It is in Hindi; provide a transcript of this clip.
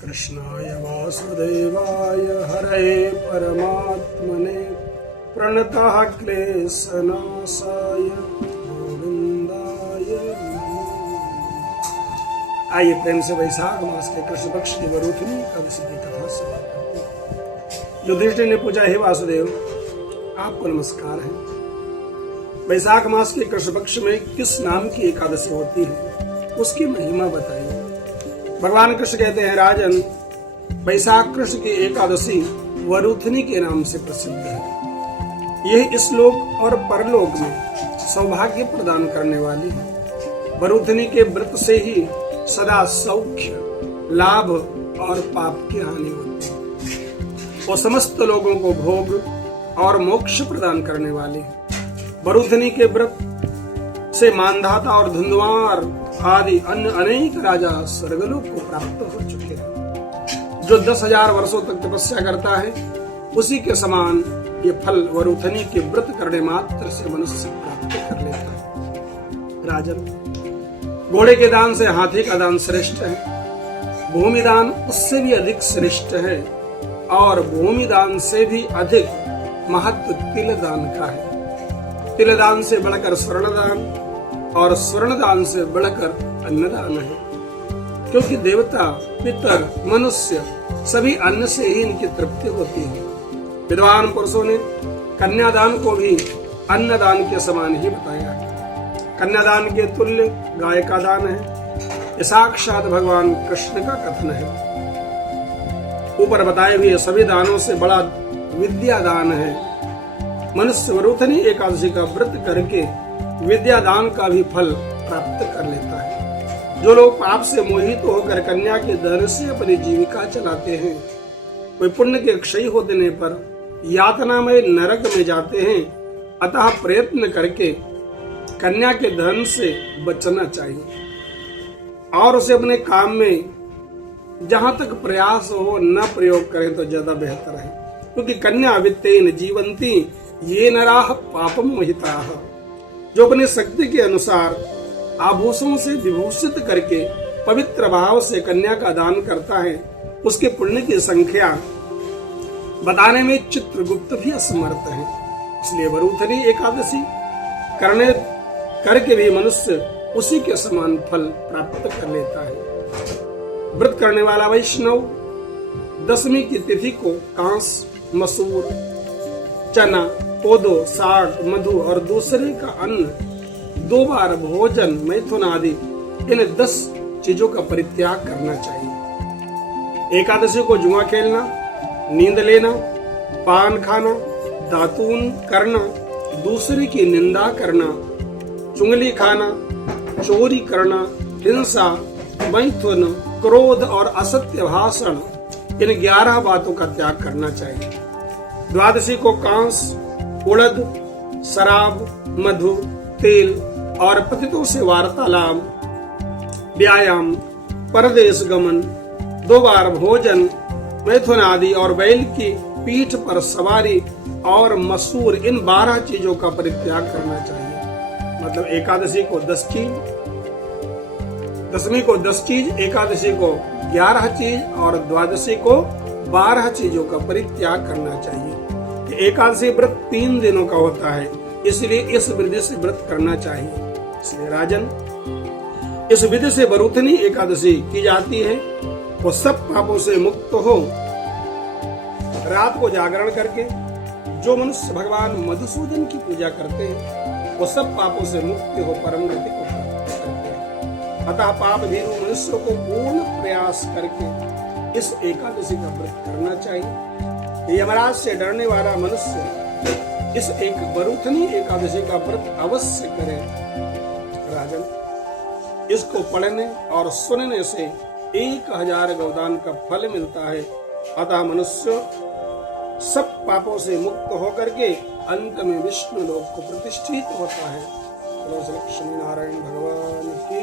कृष्णाय वासुदेवाय हरे परमात्मने प्रणतः क्लेशनाशाय गोविंदाय नमः। आइए प्रेम से वैशाख मास के कृष्ण पक्ष की वरूथिनी एकादशी की कथा सुना करते हैं। युधिष्ठिर ने पूछा, हे वासुदेव आपको नमस्कार है। वैशाख मास के कृष्ण पक्ष में किस नाम की एकादशी होती है, उसकी महिमा बताइए। भगवान कृष्ण कहते हैं, राजन वैशाख कृष्ण की एकादशी वरूथिनी के नाम से प्रसिद्ध है। यह इस लोक और परलोक में सौभाग्य प्रदान करने वाली है। वरूथिनी के व्रत से ही सदा सौख्य, लाभ और पाप की हानि होती है। वो समस्त लोगों को भोग और मोक्ष प्रदान करने वाली है। वरूथिनी के व्रत से मानधाता और धुंधुमार आदि अन्य अनेक राजा स्वर्गलोक को प्राप्त हो चुके हैं। जो 10,000 वर्षों तक तपस्या करता है, उसी के समान ये फल वरूथिनी के व्रत करने मात्र से मनुष्य प्राप्त कर लेता है। राजन, घोड़े के दान से हाथी का दान श्रेष्ठ है। भूमि दान उससे भी अधिक श्रेष्ठ है और भूमि दान से भी अधिक महत्व तिल दान का है। तिल दान से बढ़कर स्वर्ण दान और स्वर्ण दान से बढ़कर अन्नदान है, क्योंकि देवता, पितर, मनुष्य सभी अन्न से ही इनकी तृप्ति होती है। विद्वान पुरुषों ने कन्यादान को भी अन्नदान के समान ही बताया है। कन्यादान के तुल्य गाय का दान है। ये साक्षात भगवान कृष्ण का कथन है। ऊपर बताए हुए सभी दानों से बड़ा विद्या दान है। मनुष्य वरूथिनी एकादशी का व्रत करके विद्या दान का भी फल प्राप्त कर लेता है। जो लोग पाप से मोहित होकर कन्या के धन से अपनी जीविका चलाते हैं, वे पुण्य के क्षय हो देने पर यातनामय नरक में जाते हैं। अतः प्रयत्न करके कन्या के धन से बचना चाहिए और उसे अपने काम में जहां तक प्रयास हो न प्रयोग करें तो ज्यादा बेहतर है, क्योंकि कन्या वित्तेन जीवंती ये नराः पापम मोहिताः। जो अपने शक्ति के अनुसार आभूषणों से विभूषित करके पवित्र भाव से कन्या का दान करता है, उसके पुण्य की संख्या बताने में चित्रगुप्त भी असमर्थ है। इसलिए वरूथिनी एकादशी करके भी मनुष्य उसी के समान फल प्राप्त कर लेता है। व्रत करने वाला वैष्णव दशमी की तिथि को कांस, मसूर, चना, कोदो, साग, मधु और दूसरे का अन्न, 2 बार भोजन, मैथुन आदि इन 10 चीजों का परित्याग करना चाहिए। एकादशी को जुआ खेलना, नींद लेना, पान खाना, दातून करना, दूसरे की निंदा करना, चुंगली खाना, चोरी करना, हिंसा, मैथुन, क्रोध और असत्य भाषण, इन 11 बातों का त्याग करना चाहिए। द्वादशी को कांस, उड़द, शराब, मधु, तेल और पतितों से वार्तालाप, व्यायाम, परदेश गमन, 2 बार भोजन, मैथुन आदि और बैल की पीठ पर सवारी और मसूर, इन 12 चीजों का परित्याग करना चाहिए। मतलब एकादशी को 10 चीज, दशमी को 10 चीज, एकादशी को 11 चीज और द्वादशी को 12 चीजों का परित्याग करना चाहिए। एकादशी व्रत 3 दिनों का होता है, इसलिए इस विधि से व्रत करना चाहिए। इसलिए राजन, इस विधि से वरूथिनी एकादशी की जाती है। वो सब पापों से मुक्त हो। रात को जागरण करके जो मनुष्य भगवान मधुसूदन की पूजा करते हैं, वो सब पापों से मुक्त हो परम गति को प्राप्त करते हैं। अतः पाप भीरु मनुष्यों को पूर्ण प्रयास करके इस एकादशी का व्रत करना चाहिए। यमराज से डरने वाला मनुष्य इस एक वरूथिनी एकादशी का व्रत अवश्य करे। राजन, इसको पढ़ने और सुनने से 1000 गोदान का फल मिलता है। अतः मनुष्य सब पापों से मुक्त होकर के अंत में विष्णु लोक को प्रतिष्ठित होता है। श्री लक्ष्मी नारायण भगवान की